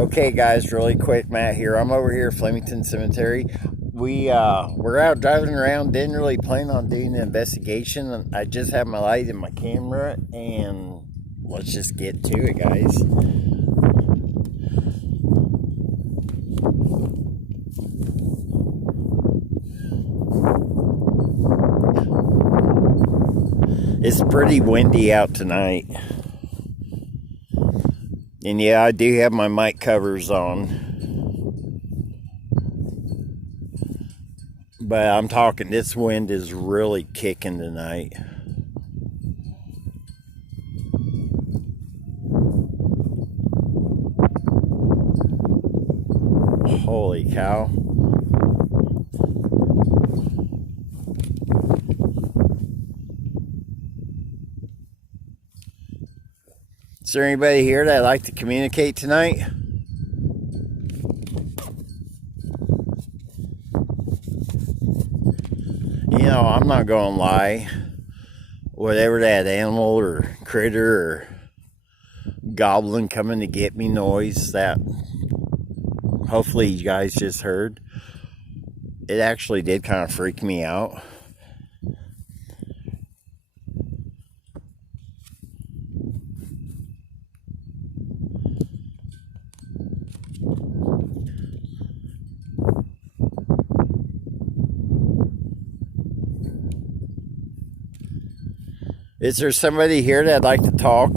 Okay, guys, really quick, Matt here. I'm over here at Flemington Cemetery. We're out driving around. Didn't really plan on doing an investigation. I just have my light and my camera, and let's just get to it, guys. It's pretty windy out tonight. And yeah, I do have my mic covers on. But I'm talking, this wind is really kicking tonight. Holy cow. Is there anybody here that'd like to communicate tonight? You know, I'm not gonna lie. Whatever that animal or critter or goblin coming to get me noise that hopefully you guys just heard, it actually did kind of freak me out. Is there somebody here that'd like to talk?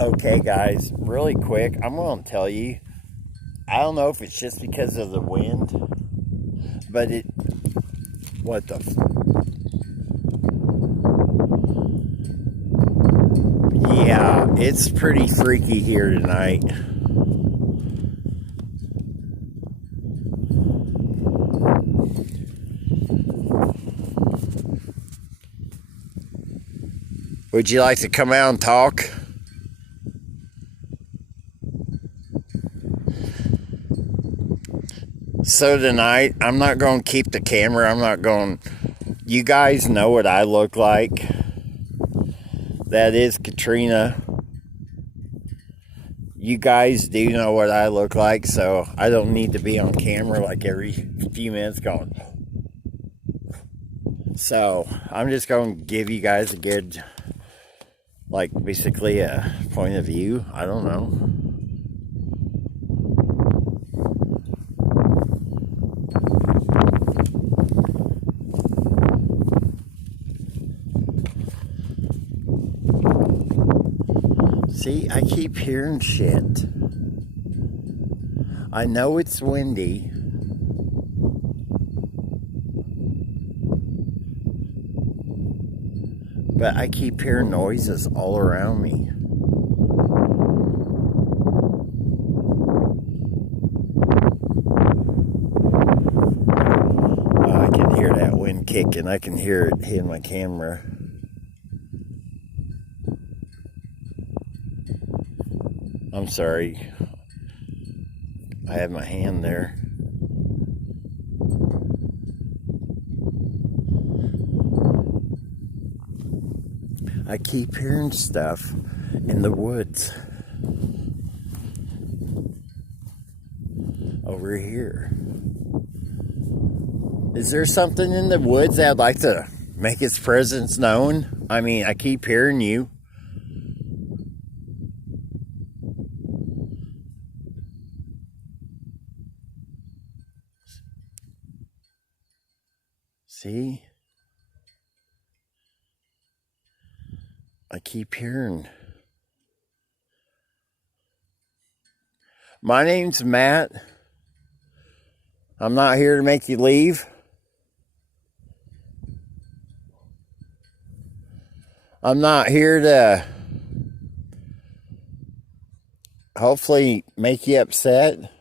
Okay, guys, really quick, I'm going to tell you, I don't know if it's just because of the wind, but what the yeah, it's pretty freaky here tonight. Would you like to come out and talk? So tonight, I'm not going to keep the camera. I'm not going... You guys know what I look like. That is Katrina. You guys do know what I look like, so I don't need to be on camera like every few minutes going. So, I'm just going to give you guys a good, like, basically a point of view. I don't know. See, I keep hearing shit. I know it's windy. But I keep hearing noises all around me. Oh, I can hear that wind kicking. I can hear it hitting my camera. I'm sorry. I had my hand there. I keep hearing stuff in the woods. Over here. Is there something in the woods that I'd like to make its presence known? I mean, I keep hearing you. See? I keep hearing. My name's Matt. I'm not here to make you leave. I'm not here to hopefully make you upset.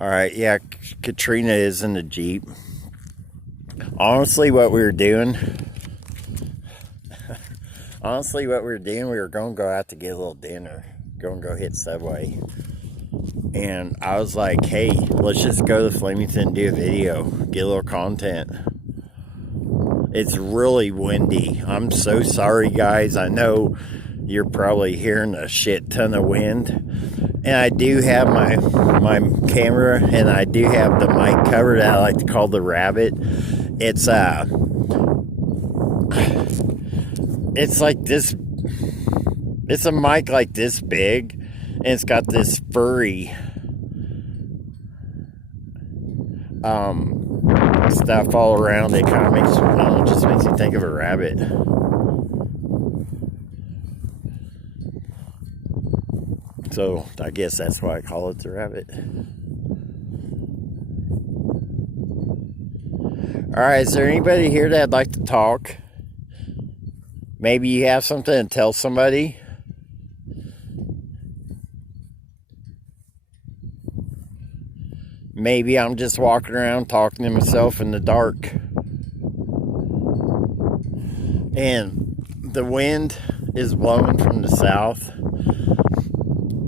All right, yeah, Katrina is in the Jeep. Honestly, what we were doing, Honestly, what we were doing, we were going to go out to get a little dinner. Go hit Subway. And I was like, hey, let's just go to Flemington and do a video. Get a little content. It's really windy. I'm so sorry, guys. I know you're probably hearing a shit ton of wind. And I do have my camera, and I do have the mic cover that I like to call the Rabbit. It's like this. It's a mic like this big, and it's got this furry stuff all around it. Kind of makes, I don't know, just makes you think of a rabbit. So I guess that's why I call it the Rabbit. Alright, is there anybody here that'd like to talk? Maybe you have something to tell somebody? Maybe I'm just walking around talking to myself in the dark. And the wind is blowing from the south.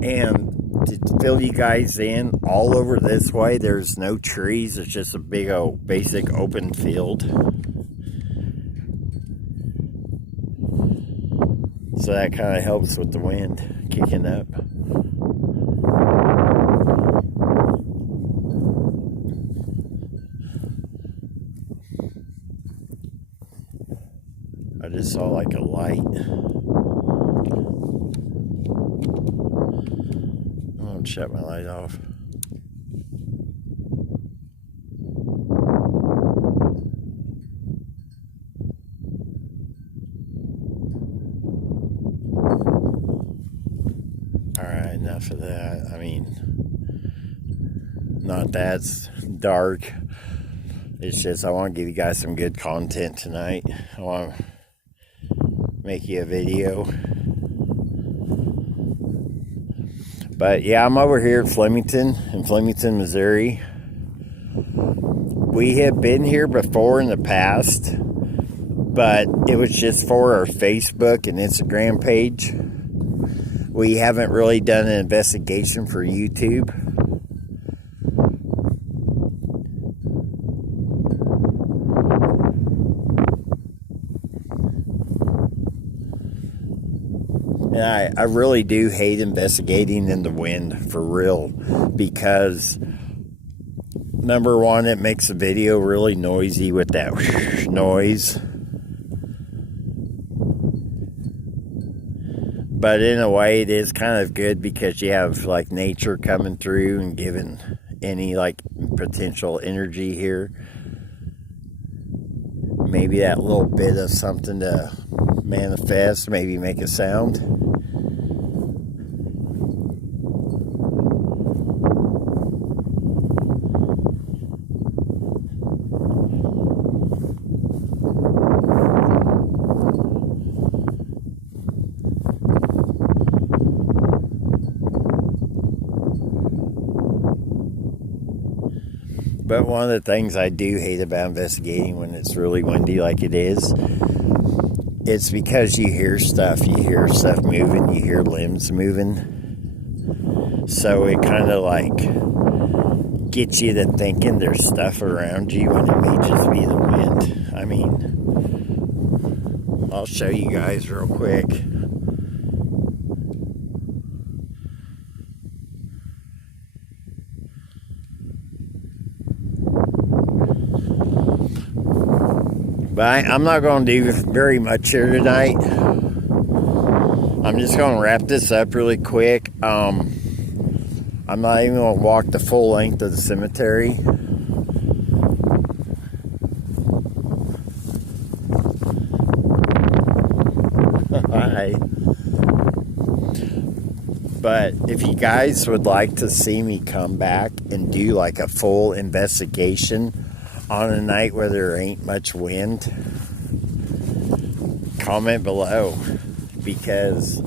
And to fill you guys in, all over this way, there's no trees. It's just a big old basic open field. So that kind of helps with the wind kicking up. I just saw like a light. I'm gonna shut my light off. Alright, enough of that. I mean, not that's dark. It's just I want to give you guys some good content tonight. I want to make you a video. But yeah, I'm over here at Flemington, in Flemington, Missouri. We have been here before in the past, but it was just for our Facebook and Instagram page. We haven't really done an investigation for YouTube. And I really do hate investigating in the wind, for real, because number one, it makes the video really noisy with that whoosh noise. But in a way, it is kind of good because you have like nature coming through and giving any like potential energy here. Maybe that little bit of something to manifest, maybe make a sound. But one of the things I do hate about investigating when it's really windy like it is, it's because you hear stuff moving, you hear limbs moving. So it kind of like gets you to thinking there's stuff around you when it may just be the wind. I mean, I'll show you guys real quick. But I'm not going to do very much here tonight. I'm just going to wrap this up really quick. I'm not even going to walk the full length of the cemetery. Hi. But if you guys would like to see me come back and do like a full investigation on a night where there ain't much wind, comment below, because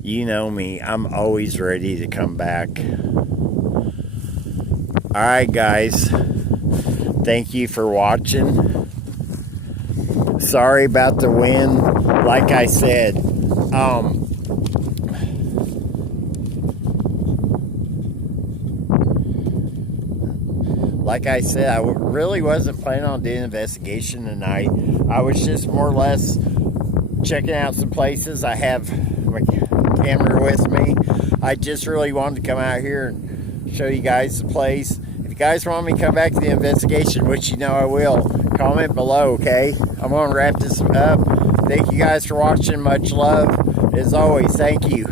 you know me, I'm always ready to come back. Alright guys, thank you for watching. Sorry about the wind. Like I said, I really wasn't planning on doing an investigation tonight. I was just more or less checking out some places. I have my camera with me. I just really wanted to come out here and show you guys the place. If you guys want me to come back to the investigation, which you know I will, comment below, okay? I'm going to wrap this up. Thank you guys for watching. Much love. As always, thank you.